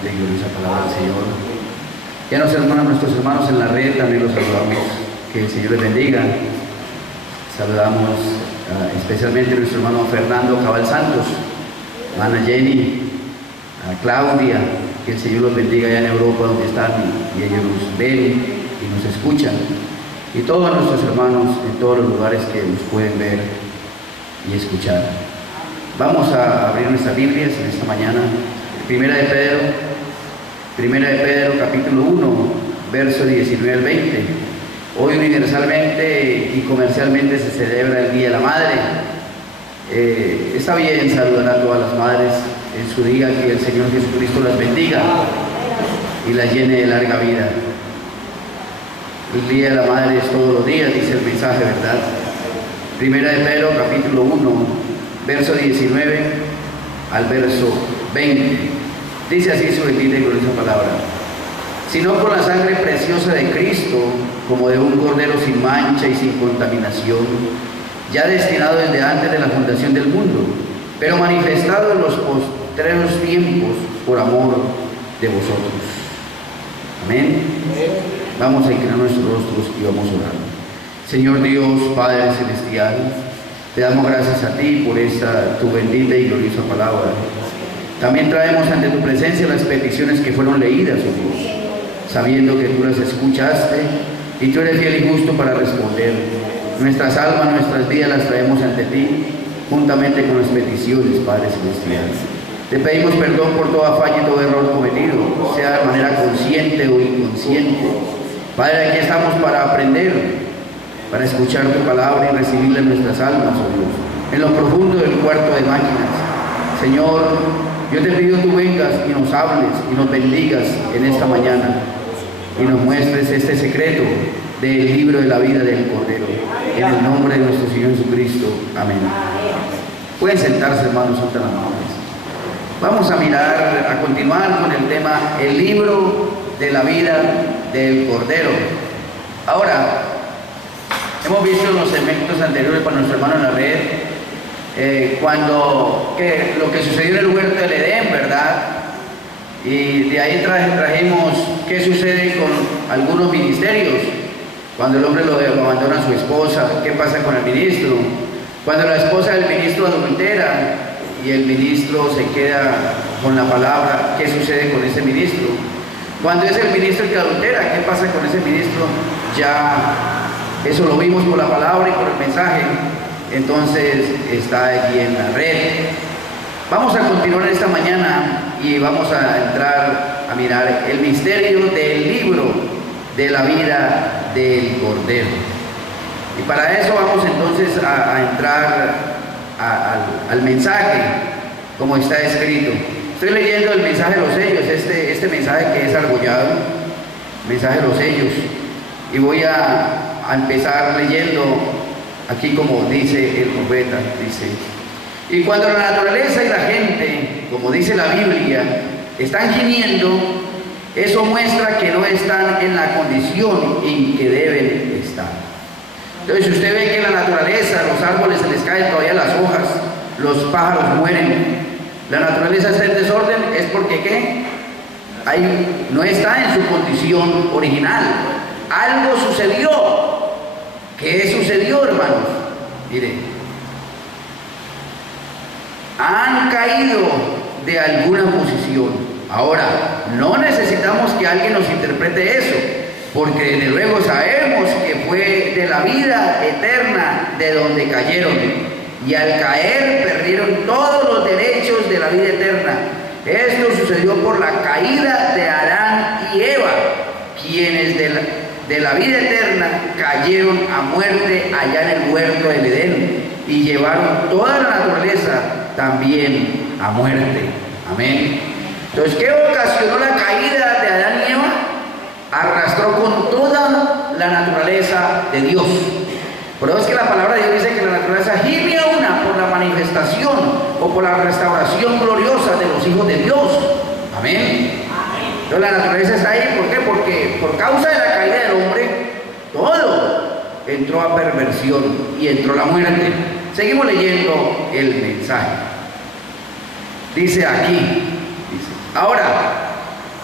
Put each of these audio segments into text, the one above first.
bendita y gloriosa palabra del Señor. Y a nuestros hermanos en la red también los saludamos. Que el Señor les bendiga. Saludamos especialmente a nuestro hermano Fernando Cabal Santos, hermana Jenny, a Claudia. Que el Señor los bendiga allá en Europa donde están y ellos nos ven y nos escuchan. Y todos nuestros hermanos en todos los lugares que nos pueden ver y escuchar. Vamos a abrir nuestras Biblias en esta mañana. Primera de Pedro capítulo 1, verso 19 al 20. Hoy universalmente y comercialmente se celebra el Día de la Madre. Está bien saludar a todas las madres en su día, que el Señor Jesucristo las bendiga y las llene de larga vida. El Día de la Madre es todos los días, dice el mensaje, ¿verdad? Primera de Pedro capítulo 1, verso 19 al verso 20. Dice así su bendita y gloriosa palabra: sino por la sangre preciosa de Cristo, como de un cordero sin mancha y sin contaminación, ya destinado desde antes de la fundación del mundo, pero manifestado en los postreros tiempos por amor de vosotros. Amén. Vamos a inclinar nuestros rostros y vamos a orar. Señor Dios, Padre Celestial, te damos gracias a ti por esta tu bendita y gloriosa palabra. También traemos ante tu presencia las peticiones que fueron leídas, oh Dios, sabiendo que tú las escuchaste y tú eres fiel y justo para responder. Nuestras almas, nuestras vidas las traemos ante ti, juntamente con las peticiones, Padre Celestial. Te pedimos perdón por toda falla y todo error cometido, sea de manera consciente o inconsciente. Padre, aquí estamos para aprender, para escuchar tu palabra y recibirla en nuestras almas, oh Dios, en lo profundo del cuarto de máquinas. Señor, yo te pido tú vengas y nos hables y nos bendigas en esta mañana y nos muestres este secreto del libro de la vida del Cordero. En el nombre de nuestro Señor Jesucristo. Amén. Pueden sentarse, hermanos, son tan amables. Vamos a mirar, a continuar con el tema, el libro de la vida del Cordero. Ahora, hemos visto en los segmentos anteriores para nuestro hermano en la red, lo que sucedió en el huerto del Edén, ¿verdad? Y de ahí trajimos qué sucede con algunos ministerios. Cuando el hombre lo abandona a su esposa, ¿qué pasa con el ministro? Cuando la esposa del ministro adultera y el ministro se queda con la palabra, ¿qué sucede con ese ministro? Cuando es el ministro el que adultera, ¿qué pasa con ese ministro? Ya eso lo vimos por la palabra y por el mensaje, entonces está allí en la red. Vamos a continuar esta mañana y vamos a entrar a mirar el misterio del libro de la vida del Cordero. Y para eso vamos entonces a entrar al mensaje como está escrito. Estoy leyendo el mensaje de los sellos, este mensaje que es argollado, mensaje de los sellos, y voy a empezar leyendo aquí como dice el profeta. Dice: y cuando la naturaleza y la gente, como dice la Biblia, están gimiendo, eso muestra que no están en la condición en que deben estar. Entonces, si usted ve que en la naturaleza, los árboles se les caen todavía las hojas, los pájaros mueren, la naturaleza está en desorden, es porque ¿qué? No está en su condición original. Algo sucedió. ¿Qué sucedió, hermanos? Miren, han caído de alguna posición. Ahora, no necesitamos que alguien nos interprete eso, porque desde luego sabemos que fue de la vida eterna de donde cayeron, y al caer perdieron todos los derechos de la vida eterna. Esto sucedió por la caída de Adán y Eva, quienes de la vida eterna cayeron a muerte allá en el huerto del Edén y llevaron toda la naturaleza también a muerte. Amén. Entonces, ¿qué ocasionó la caída de Adán y Eva? Arrastró con toda la naturaleza de Dios. Por eso es que la palabra de Dios dice que la naturaleza gime a una por la manifestación o por la restauración gloriosa de los hijos de Dios. Amén. Entonces la naturaleza está ahí, ¿por qué? Porque por causa de la caída del hombre, todo entró a perversión y entró la muerte. Seguimos leyendo el mensaje. Dice aquí, ahora,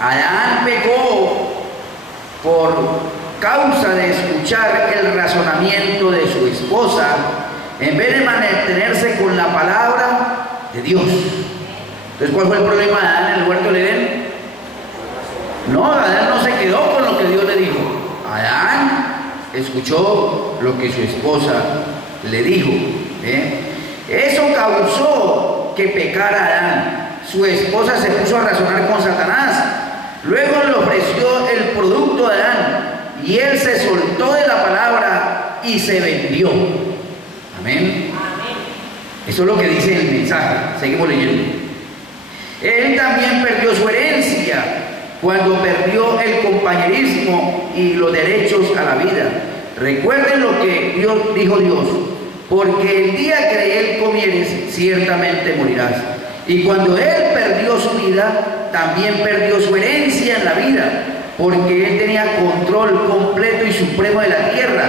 Adán pecó por causa de escuchar el razonamiento de su esposa en vez de mantenerse con la palabra de Dios. Entonces, ¿cuál fue el problema de Adán en el huerto del Edén? No, Adán no se quedó con lo que Dios le dijo. Adán escuchó lo que su esposa le dijo. Eso causó que pecara Adán. Su esposa se puso a razonar con Satanás. Luego le ofreció el producto de Adán y él se soltó de la palabra y se vendió. Amén. Eso es lo que dice el mensaje. Seguimos leyendo. Él también perdió su herencia cuando perdió el compañerismo y los derechos a la vida. Recuerden lo que dijo Dios: porque el día que de él comieres, ciertamente morirás. Y cuando él perdió su vida, también perdió su herencia en la vida, porque él tenía control completo y supremo de la tierra.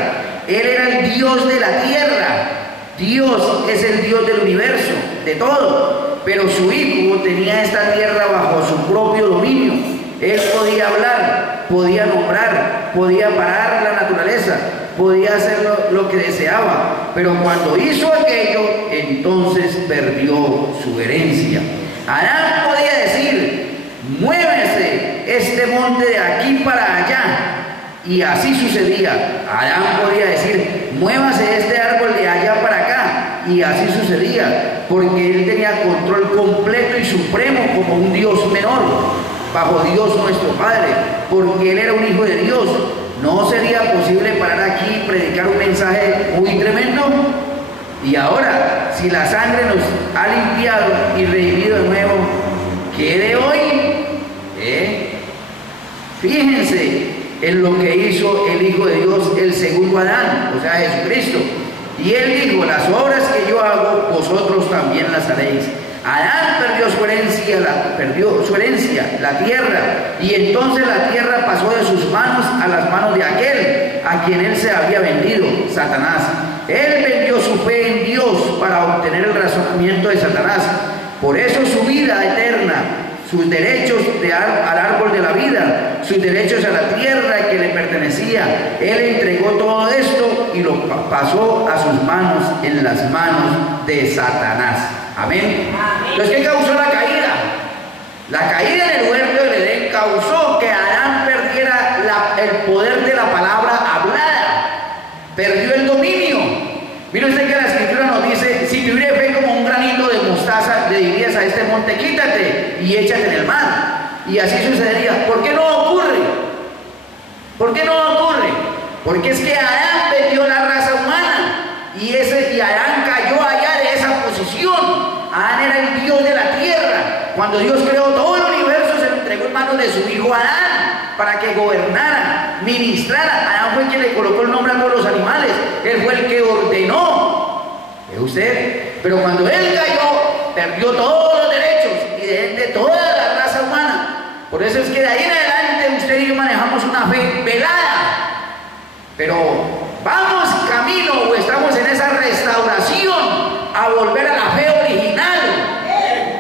Él era el Dios de la tierra. Dios es el Dios del universo, de todo. Pero su hijo tenía esta tierra bajo su propio dominio. Él podía hablar, podía nombrar, podía parar la naturaleza, podía hacer lo que deseaba. Pero cuando hizo aquello, entonces perdió su herencia. Adán podía decir: muévese este monte de aquí para allá, y así sucedía. Adán podía decir: muévase este árbol de allá para acá, y así sucedía, porque él tenía control completo y supremo como un Dios menor, bajo Dios nuestro Padre, porque él era un hijo de Dios. ¿No sería posible parar aquí y predicar un mensaje muy tremendo? Y ahora, si la sangre nos ha limpiado y redimido de nuevo, ¿qué de hoy? Fíjense en lo que hizo el Hijo de Dios, el segundo Adán, o sea, Jesucristo. Y él dijo: las obras que yo hago, vosotros también las haréis. Adán perdió su herencia, la tierra, y entonces la tierra pasó de sus manos a las manos de aquel a quien él se había vendido, Satanás. Él vendió su fe en Dios para obtener el razonamiento de Satanás. Por eso su vida eterna, sus derechos al árbol de la vida, sus derechos a la tierra que le pertenecía, él entregó todo esto y lo pasó a sus manos, en las manos de Satanás. Amén. Entonces, ¿qué causó la caída? La caída en el huerto del Edén causó que Adán perdiera el poder de la palabra hablada, perdió el dominio. Mire usted que la escritura nos dice: si tuviera fe como un granito de mostaza, le dirías a este monte: quítate y échate en el mar, y así sucedería. ¿Por qué no ocurre? ¿Por qué no ocurre? Porque es que Adán vendió la raza humana, y Adán cayó allá de esa posición. Adán era el Dios de la tierra. Cuando Dios creó todo el universo, se lo entregó en manos de su hijo Adán para que gobernara, ministrara. Adán fue el que le colocó el nombre a todos los animales. Él fue el que ordenó. ¿Ve usted? Pero cuando él cayó, perdió todos los derechos y de toda la raza humana. Por eso es que de ahí en adelante usted y yo manejamos una fe velada. Pero vamos camino, o estamos en esa restauración, a volver a la fe original,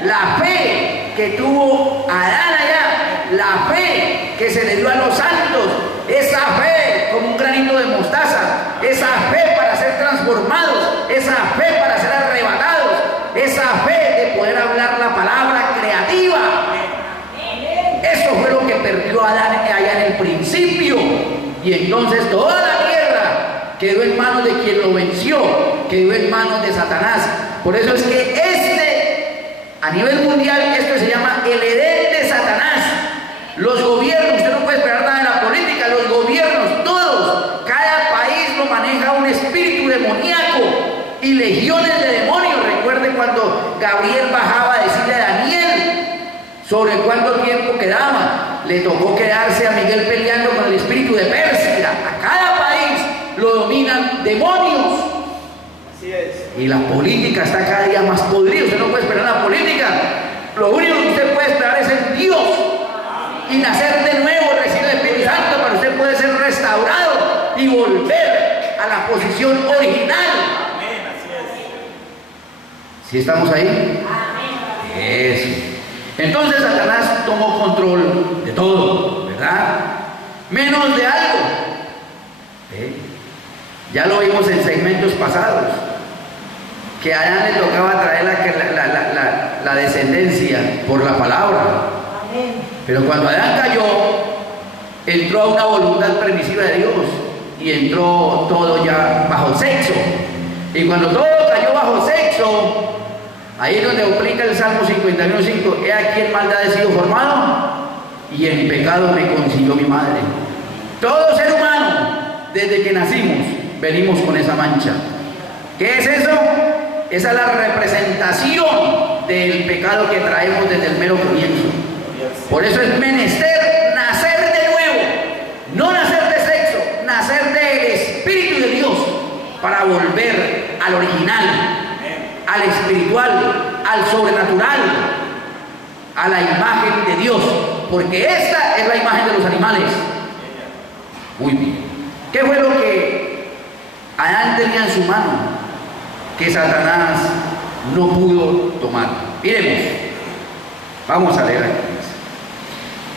la fe que tuvo Adán allá, la fe que se le dio a los santos, esa fe como un granito de mostaza, esa fe para ser transformados, esa fe para ser arrebatados, esa fe de poder hablar la palabra creativa. Eso fue lo que perdió Adán allá en el principio, y entonces toda la tierra quedó en manos de quien lo venció, quedó en manos de Satanás. Por eso es que a nivel mundial, esto se llama el Edén de Satanás. Los gobiernos, usted no puede esperar nada de la política, los gobiernos, todos, cada país lo maneja un espíritu demoníaco y legiones de demonios. Recuerde cuando Gabriel bajaba a decirle a Daniel sobre cuánto tiempo quedaba. Le tocó quedarse a Miguel peleando con el espíritu de Persia. A cada país lo dominan demonios. Así es. Y la política está cada día más podrida. Usted no puede esperar la política. Lo único que usted puede esperar es en Dios y nacer de nuevo, recibir el Espíritu Santo, para usted poder ser restaurado y volver a la posición original. Amén, así es. ¿Sí estamos ahí? Amén. Eso. Entonces Satanás tomó control de todo, ¿verdad? Menos de algo. Ya lo vimos en segmentos pasados, que a Adán le tocaba traer la descendencia por la palabra. Pero cuando Adán cayó, entró a una voluntad permisiva de Dios y entró todo ya bajo sexo. Y cuando todo cayó bajo sexo, ahí es donde aplica el Salmo 51:5: he aquí en maldad he sido formado y en pecado me concibió mi madre. Todo ser humano, desde que nacimos, venimos con esa mancha. ¿Qué es eso? Esa es la representación del pecado que traemos desde el mero comienzo. Por eso es menester nacer de nuevo, no nacer de sexo, nacer del Espíritu de Dios, para volver al original, al espiritual, al sobrenatural, a la imagen de Dios, porque esta es la imagen de los animales. Muy bien. ¿Qué fue lo que Adán tenía en su mano que Satanás no pudo tomar? Miremos, vamos a leer aquí.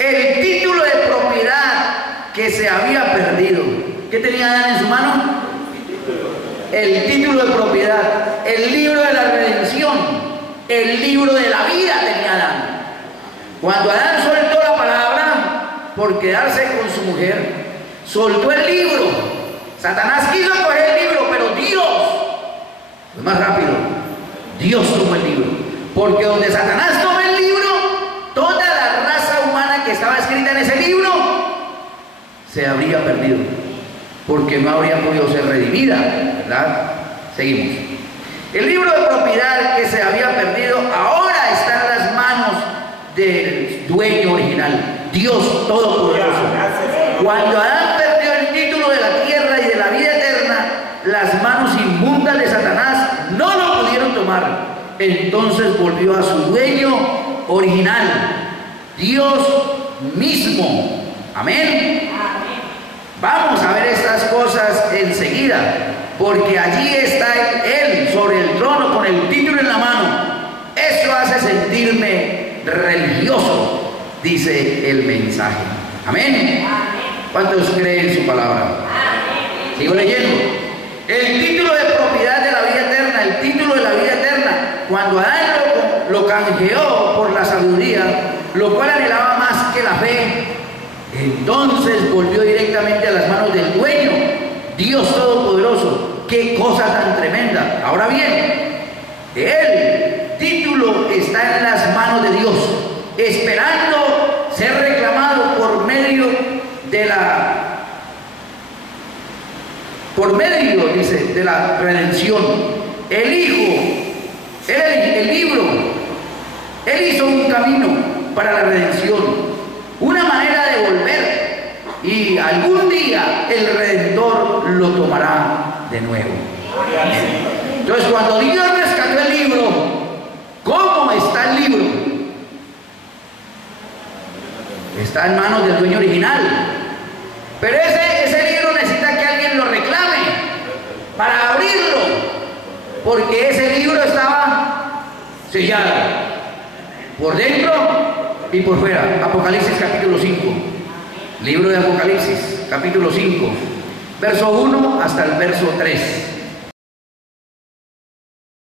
El título de propiedad que se había perdido. ¿Qué tenía Adán en su mano? El título de propiedad, el libro de la redención, el libro de la vida tenía Adán. Cuando Adán soltó la palabra por quedarse con su mujer, soltó el libro. Satanás quiso coger el libro, pero Dios fue más rápido. Dios tomó el libro, porque donde Satanás toma el libro, toda la raza humana que estaba escrita en ese libro se habría perdido, porque no habría podido ser redimida, ¿verdad? Seguimos. El libro de propiedad que se había perdido ahora está en las manos del dueño original, Dios Todopoderoso. Cuando Adán perdió el título de la tierra y de la vida eterna, las manos inmundas de Satanás no lo pudieron tomar. Entonces volvió a su dueño original, Dios mismo. Amén. Vamos a ver estas cosas enseguida, porque allí está Él sobre el trono con el título en la mano. Eso hace sentirme religioso, dice el mensaje. Amén. ¿Cuántos creen su palabra? Sigo leyendo. El título de propiedad de la vida eterna, el título de la vida eterna, cuando Adán lo canjeó por la sabiduría, lo cual anhelaba más que la fe, entonces volvió directamente a las manos del dueño, Dios Todopoderoso. ¡Qué cosa tan tremenda! Ahora bien, el título está en las manos de Dios, esperando ser reclamado por medio de la redención. El Hijo, el libro, Él hizo un camino para la redención, una manera de volver, y algún día el Redentor lo tomará de nuevo. Entonces, cuando Dios rescató el libro, ¿cómo está el libro? Está en manos del dueño original, pero ese libro necesita que alguien lo reclame para abrirlo, porque ese libro estaba sellado por dentro y por fuera. Apocalipsis capítulo 5, libro de Apocalipsis capítulo 5, verso 1 hasta el verso 3.